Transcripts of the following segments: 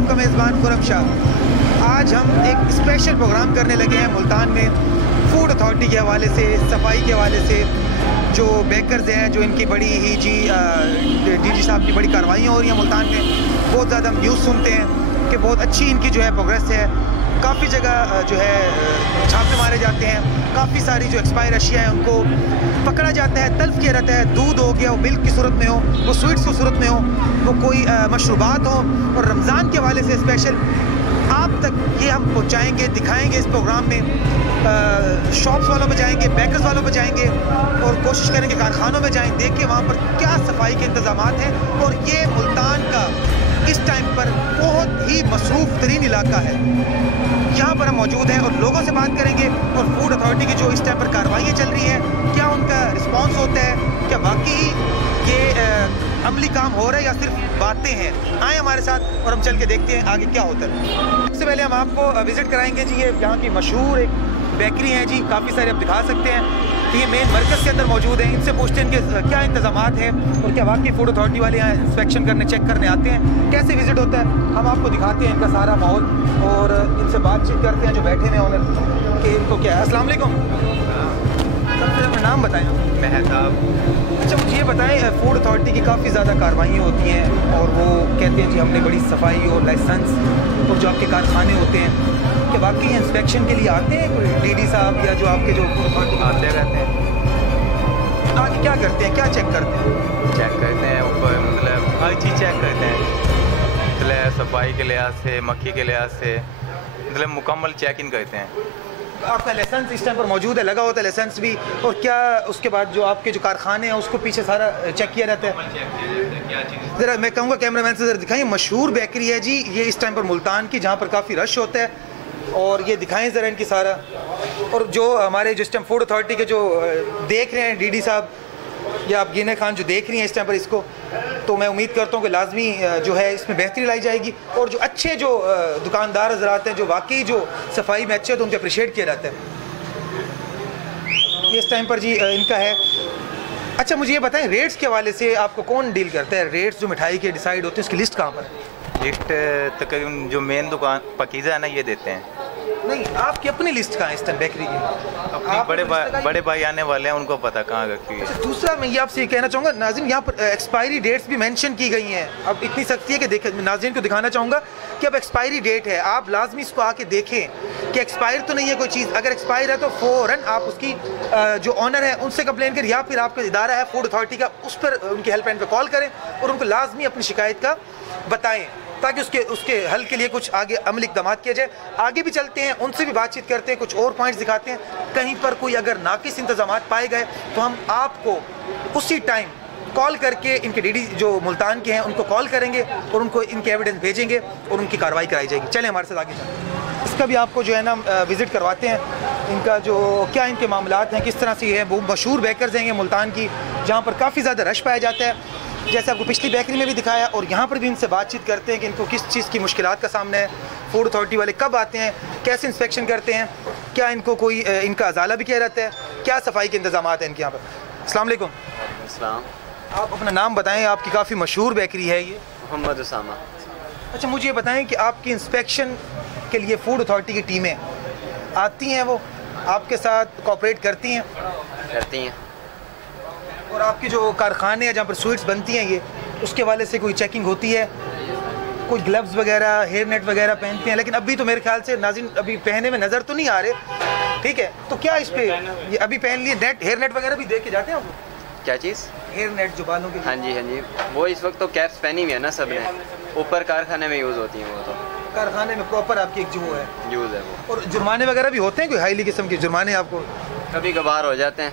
आपका मेज़बान खुरम शाह। आज हम एक स्पेशल प्रोग्राम करने लगे हैं मुल्तान में फूड अथॉरिटी के हवाले से, सफाई के हवाले से। जो बेकर्स हैं, जो इनकी बड़ी ही डीजी साहब की बड़ी कार्रवाइयाँ हो रही हैं मुल्तान में, बहुत ज़्यादा हम न्यूज़ सुनते हैं कि बहुत अच्छी इनकी जो है प्रोग्रेस है। काफ़ी जगह जो है छापे मारे जाते हैं, काफ़ी सारी जो एक्सपायर अशिया है उनको पकड़ा जाता है, तल्फ किया जाता है। दूध हो गया, वो मिल्क की सूरत में हो, वो स्वीट्स की सूरत में हो, वो कोई मशरूबात हो। और रमज़ान के हवाले से स्पेशल आप तक ये हम पहुँचाएँगे, दिखाएँगे इस प्रोग्राम में। शॉप्स वालों में जाएंगे, बेकर्स वालों में जाएंगे और कोशिश करेंगे कारखानों में जाएं, देखें वहाँ पर क्या सफाई के इंतजामात हैं। और ये मुल्तान का इस टाइम पर बहुत ही मसरूफ़ तरीन इलाका है, यहाँ पर हम मौजूद हैं और लोगों से बात करेंगे। और फूड अथॉरिटी की जो इस टाइम पर कार्रवाइयाँ चल रही हैं, क्या उनका रिस्पॉन्स होता है, क्या वाकई ये अमली काम हो रहा है या सिर्फ बातें हैं। आए हमारे साथ और हम चल के देखते हैं आगे क्या होता है। सबसे पहले हम आपको विज़िट कराएंगे जी, ये यहाँ की मशहूर एक बेकरी है जी, काफ़ी सारे आप दिखा सकते हैं कि ये मेन मरकज़ के अंदर मौजूद हैं। इनसे पूछते हैं इनके क्या इंतजामात हैं और क्या वाकई फूड अथॉरिटी वाले यहाँ इंस्पेक्शन करने, चेक करने आते हैं, कैसे विज़िट होता है। हम आपको दिखाते हैं इनका सारा माहौल और इनसे बातचीत करते हैं जो बैठे हैं ऑनर कि इनको क्या है। अस्सलाम वालेकुम, सबसे अपना नाम बताएं। मेहताब। अच्छा, मुझे ये बताएं, फूड अथॉरिटी की काफ़ी ज़्यादा कार्रवाइयाँ होती हैं और वो कहते हैं जी हमने बड़ी सफाई और लाइसेंस और जो आपके कारखाने होते हैं, कि वाकई इंस्पेक्शन के लिए आते हैं कोई डीडी साहब या जो आपके जो फूड अथॉरिटी आते रहते हैं। आगे क्या करते हैं, क्या चेक करते हैं? चेक करते हैं ऊपर, मतलब हर चीज़ चेक करते हैं, मतलब सफाई के लिहाज से, मक्खी के लिहाज से, मतलब मुकम्मल चेक इन करते हैं। आपका लाइसेंस इस टाइम पर मौजूद है, लगा होता है लाइसेंस भी, और क्या उसके बाद जो आपके जो कारखाने हैं उसको पीछे सारा चेक किया जाता है? ज़रा मैं कहूँगा कैमरामैन से ज़रा दिखाइए, मशहूर बेकरी है जी ये इस टाइम पर मुल्तान की, जहाँ पर काफ़ी रश होता है, और ये दिखाएं ज़रा इनकी सारा। और जो हमारे जिस टाइम फूड अथॉरिटी के जो देख रहे हैं डीडी साहब या आप गिने खान जो देख रही हैं इस टाइम पर इसको, तो मैं उम्मीद करता हूँ कि लाजमी जो है इसमें बेहतरी लाई जाएगी। और जो अच्छे जो दुकानदार हज़रात हैं जो वाकई जो सफाई में अच्छे हैं तो उनको अप्रिशिएट किया जाता है। ये इस टाइम पर जी इनका है। अच्छा, मुझे ये बताएं, रेट्स के हवाले से आपको कौन डील करता है? रेट्स जो मिठाई के डिसाइड होते हैं उसकी लिस्ट कहाँ पर है? लिस्ट तकरीबन जो मेन दुकान पकीज़ा है ना, ये देते हैं। नहीं, आपकी अपनी लिस्ट कहाँ है इस टाइम बेकरी की? अपनी बड़े भाई आने वाले हैं, उनको पता कहाँ रखी है। अच्छा, दूसरा मैं ये आपसे ये कहना चाहूँगा नाज़रीन, यहाँ पर एक्सपायरी डेट्स भी मेंशन की गई हैं। अब इतनी सख्ती है कि देखें, नाज़रीन को दिखाना चाहूँगा कि अब एक्सपायरी डेट है, आप लाजमी इसको आके देखें कि एक्सपायर तो नहीं है कोई चीज़। अगर एक्सपायर है तो फ़ौरन आप उसकी जो ऑनर है उनसे कंप्लेन करें, या फिर आपका इदारा है फूड अथॉरिटी का, उस पर उनकी हेल्पलाइन पर कॉल करें और उनको लाजमी अपनी शिकायत का बताएँ, ताकि उसके हल के लिए कुछ आगे अमली इक़दाम किया जाए। आगे भी चलते हैं, उनसे भी बातचीत करते हैं, कुछ और पॉइंट्स दिखाते हैं। कहीं पर कोई अगर नाकिस इंतजामात पाए गए तो हम आपको उसी टाइम कॉल करके इनके डीडी जो मुल्तान के हैं उनको कॉल करेंगे और उनको इनके एविडेंस भेजेंगे और उनकी कार्रवाई कराई जाएगी। चलें हमारे साथ आगे चलें, इसका भी आपको जो है ना विज़िट करवाते हैं, इनका जो क्या इनके मामलात हैं, किस तरह से है। वो मशहूर बेकर्स हैं ये मुल्तान की, जहाँ पर काफ़ी ज़्यादा रश पाया जाता है, जैसे आपको पिछली बेकरी में भी दिखाया। और यहाँ पर भी इनसे बातचीत करते हैं कि इनको किस चीज़ की मुश्किलात का सामना है, फूड अथॉरिटी वाले कब आते हैं, कैसे इंस्पेक्शन करते हैं, क्या इनको कोई इनका अजाला भी किया जाता है, क्या सफाई के इंतजाम हैं इनके यहाँ पर। अस्सलाम वालेकुम। अस्सलाम। आप अपना नाम बताएं, आपकी काफ़ी मशहूर बेकरी है ये। मोहम्मद उसामा। अच्छा, मुझे ये बताएं कि आपकी इंस्पेक्शन के लिए फूड अथॉरिटी की टीमें आती हैं, वो आपके साथ कोऑपरेट करती हैं? करती हैं। और आपके जो कारखाने हैं जहाँ पर स्वीट्स बनती हैं ये, उसके वाले से कोई चेकिंग होती है? कोई ग्लव्स वगैरह, हेयर नेट वगैरह पहनते हैं? लेकिन अभी तो मेरे ख्याल से नाज़रीन अभी पहने में नज़र तो नहीं आ रहे, ठीक है? तो क्या इस पे ये अभी पहन लिए नेट, हेयर नेट वगैरह भी दे के जाते हैं आपको? क्या चीज़? हेयर नेट जो बालों के। हाँ जी, हाँ जी, वो इस वक्त तो कैप्स पहनी हुई है ना सब ने, ऊपर कारखाने में यूज़ होती हैं वो तो। कारखाने में प्रॉपर आपकी एक जो है यूज़ है वो। और जुर्माने वगैरह भी होते हैं कोई हाईली किस्म के जुर्माने आपको? कभी कभार हो जाते हैं,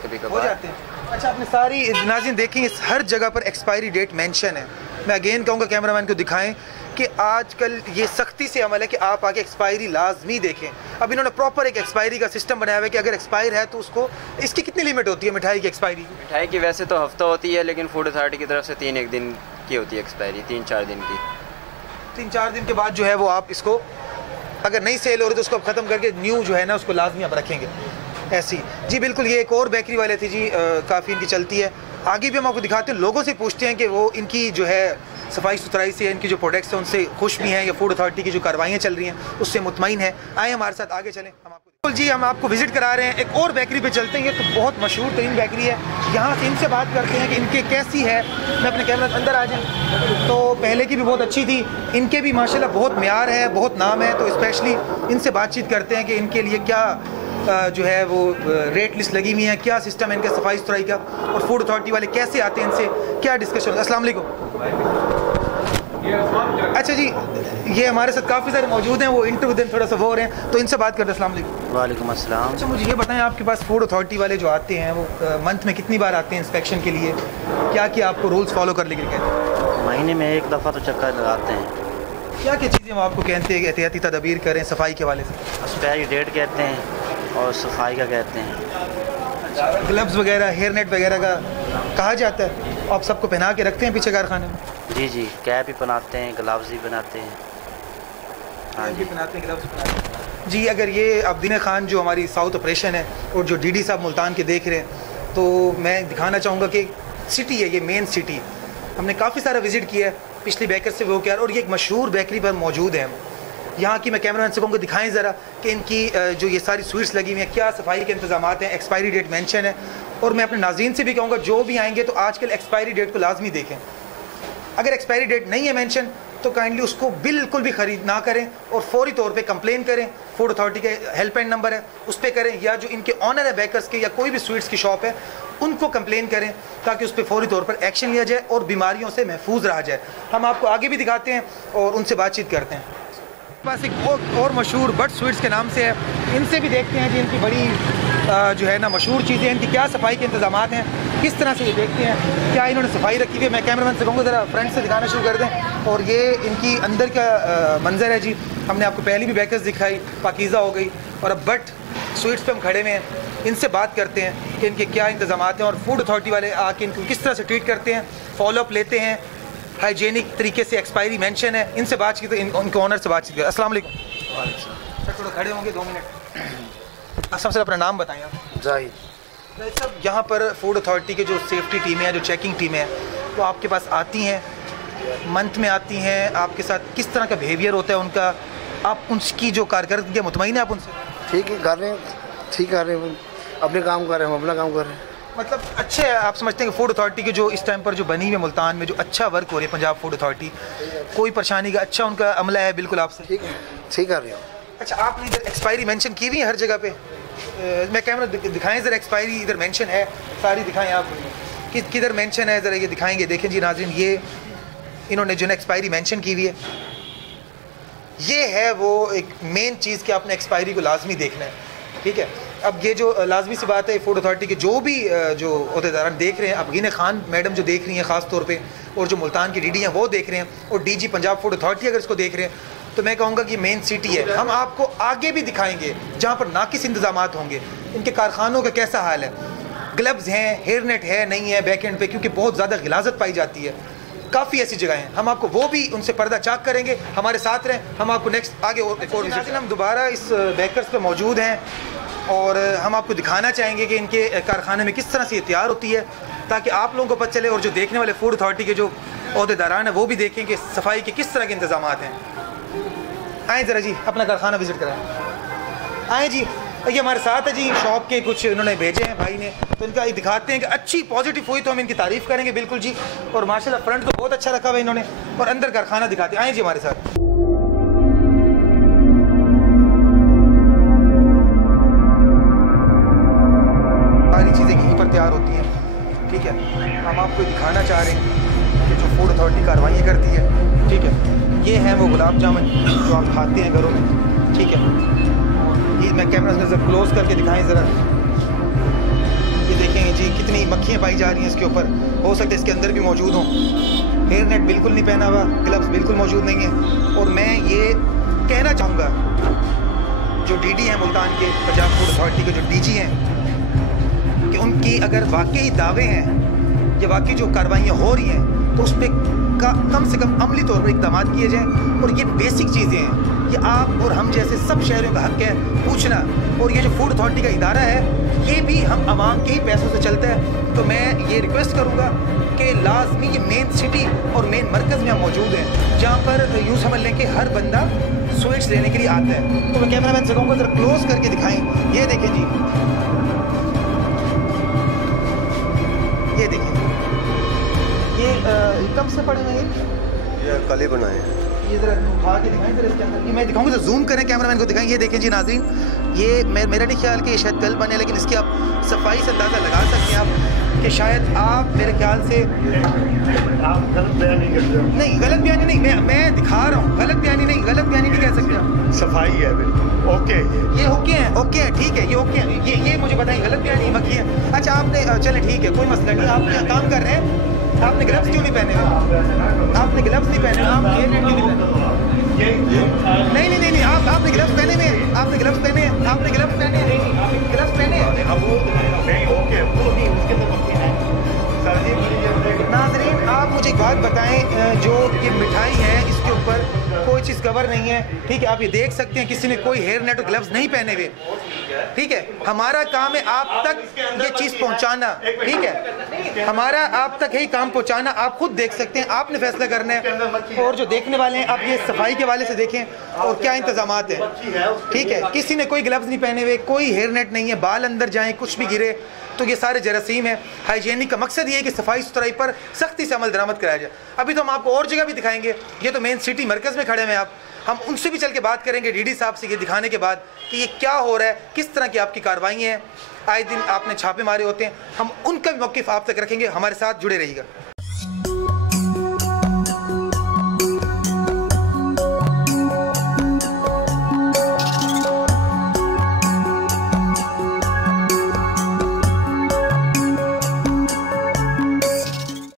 कभी हो कभार जाते हैं। अच्छा, आपने सारी नाज़रीन देखेंगे हर जगह पर एक्सपायरी डेट मेंशन है। मैं अगेन कहूँगा कैमरामैन को दिखाएं कि आजकल ये सख्ती से अमल है कि आप आगे एक्सपायरी लाजमी देखें। अब इन्होंने प्रॉपर एक एक्सपायरी का सिस्टम बनाया हुआ है कि अगर एक्सपायर है तो उसको, इसकी कितनी लिमिट होती है मिठाई की एक्सपायरी की? मिठाई की वैसे तो हफ्ता होती है, लेकिन फूड अथॉरिटी की तरफ से 3-1 दिन की होती है एक्सपायरी, 3-4 दिन की। 3-4 दिन के बाद जो है वो आप इसको, अगर नहीं सेल हो रही तो उसको आप ख़त्म करके न्यू जो है ना उसको लाजमी आप रखेंगे। ऐसी जी बिल्कुल। ये एक और बेकरी वाले थी जी, काफ़ी इनकी चलती है। आगे भी हम आपको दिखाते हैं, लोगों से पूछते हैं कि वो इनकी जो है सफाई सुथराई से, इनकी जो प्रोडक्ट्स हैं उनसे खुश भी हैं या फूड अथॉरिटी की जो कार्रवाइयाँ चल रही हैं उससे मुतमईन है। आए हमारे साथ आगे चलें, हम आपको बिल्कुल जी हम आपको विजिट करा रहे हैं। एक और बेकरी पे चलते हैं, ये तो बहुत मशहूर तरीन बेकरी है। यहाँ से इनसे बात करते हैं कि इनके कैसी है। मैं अपने कैमरा अंदर आ जाएँ तो पहले की भी बहुत अच्छी थी, इनके भी माशाल्लाह बहुत म्यार है, बहुत नाम है। तो स्पेशली इनसे बातचीत करते हैं कि इनके लिए क्या जो है वो रेट लिस्ट लगी हुई है, क्या सिस्टम है इनका सफाई सुथराई का, और फूड अथॉरिटी वाले कैसे आते हैं, इनसे क्या डिस्कशन। अस्सलाम वालेकुम। अच्छा जी, ये हमारे साथ काफ़ी सारे मौजूद हैं, वो इंटरव्यू दिन थोड़ा सा वो हो रहे हैं, तो इनसे बात करते हैं। अस्सलाम वालेकुम। वालेकुम अस्सलाम। अच्छा मुझे ये बताएं, आपके पास फूड अथॉरिटी वाले जो आते हैं वो मंथ में कितनी बार आते हैं इंस्पेक्शन के लिए? क्या क्या आपको रूल्स फॉलो करने के लिए कहते हैं? महीने में एक दफ़ा तो चक्कर लगाते हैं। क्या क्या चीज़ें वो आपको कहते हैं कि एहतियाती तदबीर करें सफाई के वाले से? एक्सपायरी डेट कहते हैं और सफाई का कहते हैं। ग्लव्स वगैरह, हेयर नेट वगैरह का कहा जाता है, आप सबको पहना के रखते हैं पीछे कारखाने में? जी जी, कैप भी बनाते हैं, ग्लव्स भी बनाते हैं। हाँ जी, बनाते हैं, ग्लव्स बनाते हैं जी। अगर ये अब्दीन खान जो हमारी साउथ ऑपरेशन है और जो डीडी साहब मुल्तान के देख रहे हैं, तो मैं दिखाना चाहूँगा कि सिटी है ये, मेन सिटी। हमने काफ़ी सारा विज़िट किया है पिछली बेकर से वो क्या, और ये एक मशहूर बेकरी पर मौजूद है। यहाँ की मैं कैमरामैन से कहूँगा दिखाएं ज़रा कि इनकी जो ये सारी स्वीट्स लगी हुई हैं, क्या सफाई के इंतजाम हैं, एक्सपायरी डेट मेंशन है। और मैं अपने नाज़रीन से भी कहूँगा जो भी आएंगे तो आजकल एक्सपायरी डेट को लाजमी देखें। अगर एक्सपायरी डेट नहीं है मेंशन तो काइंडली उसको बिल्कुल भी ख़रीद ना करें और फौरी तौर पे कंप्लेन करें। फूड अथॉरिटी के हेल्पलाइन नंबर है उस पर करें, या जो इनके ऑनर है बेकर्स के या कोई भी स्वीट्स की शॉप है उनको कंप्लेन करें ताकि उस पर फौरी तौर पर एक्शन लिया जाए और बीमारियों से महफूज रहा जाए। हम आपको आगे भी दिखाते हैं और उनसे बातचीत करते हैं। पास एक और मशहूर बट स्वीट्स के नाम से है, इनसे भी देखते हैं जी इनकी बड़ी जो है ना मशहूर चीज़ें, इनकी क्या सफाई के इंतजाम हैं, किस तरह से ये देखते हैं, क्या इन्होंने सफाई रखी हुई है। मैं कैमरामैन से कहूँगा ज़रा फ्रंट से दिखाना शुरू कर दें। और ये इनकी अंदर का मंजर है जी। हमने आपको पहली भी बेकर्स दिखाई, पाकीज़ा हो गई, और अब बट स्वीट्स पे हम खड़े हुए हैं। इनसे बात करते हैं कि इनके क्या इंतजाम हैं और फूड अथॉरिटी वाले आके इनको किस तरह से ट्रीट करते हैं, फॉलोअप लेते हैं, हाइजीनिक तरीके से, एक्सपायरी मेंशन है। इनसे बातचीत, उनके ऑनर से बातचीत करें। अस्सलाम वालेकुम। सर थोड़ा खड़े होंगे 2 मिनट। सबसे अपना नाम बताएं आप। जाहिद। सब यहाँ पर फूड अथॉरिटी के जो सेफ्टी टीमें हैं, जो चेकिंग टीमें हैं, वो आपके पास आती हैं, मंथ में आती हैं, आपके साथ किस तरह का बिहेवियर होता है उनका, आप उनकी जो कारकर्दगी मुतमईन है आप उनसे? ठीक है, कर रहे हैं, ठीक कर रहे हैं, अपने काम कर रहे हैं, हम अपना काम कर रहे हैं। मतलब अच्छे है, आप समझते हैं कि फूड अथॉरिटी के जो इस टाइम पर जो बनी हुई है मुल्तान में, जो अच्छा वर्क हो रही है पंजाब फूड अथॉरिटी, कोई परेशानी का अच्छा उनका अमला है बिल्कुल आपसे? ठीक है, ठीक कर रहे हो। अच्छा, आपने इधर एक्सपायरी मेंशन की हुई है हर जगह पे? मैं कैमरा दिखाएं ज़रा, एक्सपायरी इधर मेंशन है, सारी दिखाएं आप, किधर मेंशन है ज़रा ये दिखाएंगे। देखें जी नाज़रीन, ये इन्होंने जो है एक्सपायरी मेंशन की हुई है, ये है वो एक मेन चीज़ कि आपने एक्सपायरी को लाजमी देखना है। ठीक है, अब ये जो लाजमी सी बात है, फूड अथॉरिटी के जो भी जो अहदेदारान देख रहे हैं, अबीन खान मैडम जो देख रही हैं ख़ास तौर पे, और जो मुल्तान की डीडी हैं वो देख रहे हैं, और डीजी पंजाब फूड अथॉरिटी अगर इसको देख रहे हैं, तो मैं कहूँगा कि मेन सिटी है। हम आपको आगे भी दिखाएंगे जहाँ पर नाकिस इंतजामात होंगे, इनके कारखानों का कैसा हाल है, ग्लव्स हैं, हेयर नेट है नहीं है बैक एंड पे, क्योंकि बहुत ज़्यादा गिलाजत पाई जाती है। काफ़ी ऐसी जगह हैं, हम आपको वो भी उनसे पर्दा चाक करेंगे। हमारे साथ रहें, हम आपको नेक्स्ट आगे और हम दोबारा इस बेकर्स पे मौजूद हैं और हम आपको दिखाना चाहेंगे कि इनके कारखाने में किस तरह से तैयार होती है, ताकि आप लोगों को पता चले और जो देखने वाले फूड अथॉरिटी के जो अहदेदारान हैं वो भी देखें कि सफाई के किस तरह के इंतजाम हैं। आएँ ज़रा जी, अपना कारखाना विज़िट कराएँ। आएँ जी, ये हमारे साथ है जी, शॉप के कुछ इन्होंने भेजे हैं भाई ने, तो इनका ये दिखाते हैं कि अच्छी पॉजिटिव हुई तो हम इनकी तारीफ़ करेंगे बिल्कुल जी। और माशाल्लाह फ्रंट तो बहुत अच्छा रखा हुआ है इन्होंने, और अंदर कारखाना दिखाते हैं। आएँ जी हमारे साथ। सारी चीज़ें यहीं पर तैयार होती हैं। ठीक है, हम आपको दिखाना चाह रहे हैं कि जो फूड अथॉरिटी कार्रवाई करती है। ठीक है, ये हैं वो गुलाब जामुन जो आप खाते हैं घरों में। ठीक है, ये मैं कैमरा से क्लोज करके दिखाएं ज़रा, ये देखेंगे जी कितनी मक्खियाँ पाई जा रही हैं इसके ऊपर, हो सकता है इसके अंदर भी मौजूद हों। हेयर नेट बिल्कुल नहीं पहना हुआ, ग्लव्स बिल्कुल मौजूद नहीं है। और मैं ये कहना चाहूँगा जो डीडी हैं मुल्तान के, पंजाब फूड अथॉरिटी के जो डीजी हैं, कि उनकी अगर वाकई दावे हैं या वाकई जो कार्रवाइयाँ हो रही हैं तो उस पर कम से कम अमली तौर पर इक़दाम किए जाएँ। और ये बेसिक चीज़ें हैं ये आप और हम जैसे सब शहरों का हक है पूछना। और ये जो फूड अथॉरिटी का इदारा है ये भी हम आवाम के ही पैसों से चलता है। तो मैं ये रिक्वेस्ट करूँगा कि लाजमी ये मेन सिटी और मेन मरकज़ में हम मौजूद हैं, जहाँ पर यूँ समझ लें कि हर बंदा स्वीट्स लेने के लिए आता है। तो मैं कैमरा मैन से कहूँगा ज़रा क्लोज करके दिखाएं। ये देखें जी, ये देखें, ये कब से पड़े हुए हैं? ये कल ही बनाए हैं। ये ज़रा उठा के दिखाएं ज़रा इसके अंदर, ये मैं दिखाऊंगा तो जूम करें, कैमरामैन को दिखाएं। ये देखें जी नाज़रीन, ये मेरा नहीं ख्याल कि ये शायद कल बने, लेकिन इसकी आप सफाई से अंदाज़ा लगा सकते हैं आप कि शायद आप मेरे ख्याल से आप गलत बयान नहीं करते हो। नहीं, गलत बयानी नहीं, मैं दिखा रहा हूँ, गलत बयानी नहीं कह सकते आप। सफाई है बिल्कुल ओके। ये ओके है, ठीक है, ये ओके है, ये मुझे बताएं गलत बयानी मक्खी है। अच्छा आपने चले ठीक है, कोई मसला नहीं, आप यहाँ काम कर रहे हैं, आपने ग्लव्स क्यों नहीं पहने हुए? आपने ग्लव्स नहीं पहने, आप हेलमेट क्यों नहीं पहने? नहीं, आपने ग्लव्स पहने हुए, आपने ग्लव्स पहने, आपने ग्लव्स पहने, ग्लव्स पहने। नाज़रीन आप मुझे एक बात बताएं, जो ये मिठाई है इसके ऊपर कोई चीज़ कवर नहीं है, ठीक है, आप ये देख सकते हैं किसी ने कोई हेयर नेट और ग्लव्स नहीं पहने हुए, ठीक है। हमारा काम है आप तक ये चीज़ पहुंचाना, ठीक है, हमारा आप तक यही काम पहुंचाना। आप खुद देख सकते हैं, आपने फैसला करना है। और जो देखने वाले हैं आप ये सफाई के वाले से देखें और क्या इंतजामात है, ठीक है। किसी ने कोई ग्लव्स नहीं पहने हुए, कोई हेयर नेट नहीं है, बाल अंदर जाएँ कुछ भी गिरे तो ये सारे जरासीम है। हाइजीनिक का मकसद ये है कि सफाई सुथराई पर सख्ती से अमल दरामद कराया जाए। अभी तो हम आपको और जगह भी दिखाएंगे, ये तो मेन सिटी मरकज़ में खड़े हैं आप, हम उनसे भी चल के बात करेंगे डीडी साहब से, ये दिखाने के बाद कि ये क्या हो रहा है, किस तरह की आपकी कार्रवाई हैं, आए दिन आपने छापे मारे होते हैं, हम उनका भी मौक़िफ़ आप तक रखेंगे। हमारे साथ जुड़े रहिएगा।